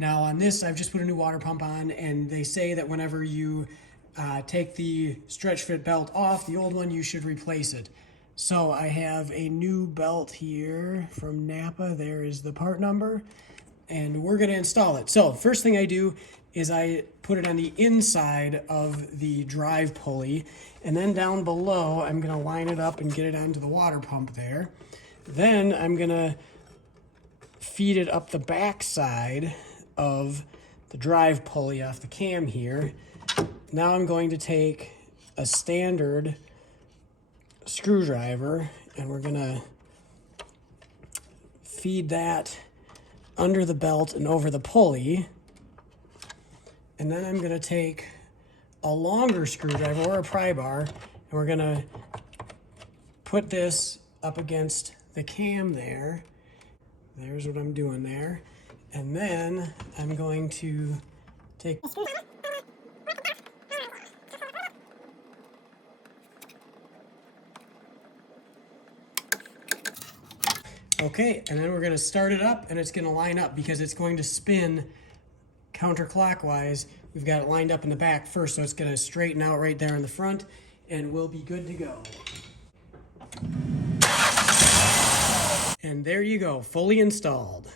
Now on this, I've just put a new water pump on, and they say that whenever you take the stretch fit belt off, the old one, you should replace it. So I have a new belt here from Napa. There is the part number, and we're gonna install it. So first thing I do is I put it on the inside of the drive pulley, and then down below, I'm gonna line it up and get it onto the water pump there. Then I'm gonna feed it up the back side of the drive pulley off the cam here. Now I'm going to take a standard screwdriver and we're gonna feed that under the belt and over the pulley. And then I'm gonna take a longer screwdriver or a pry bar, and we're gonna put this up against the cam there. There's what I'm doing there. And then I'm going to take okay, and then we're gonna start it up and it's gonna line up because it's going to spin counterclockwise. We've got it lined up in the back first, so it's gonna straighten out right there in the front and we'll be good to go. And there you go, fully installed.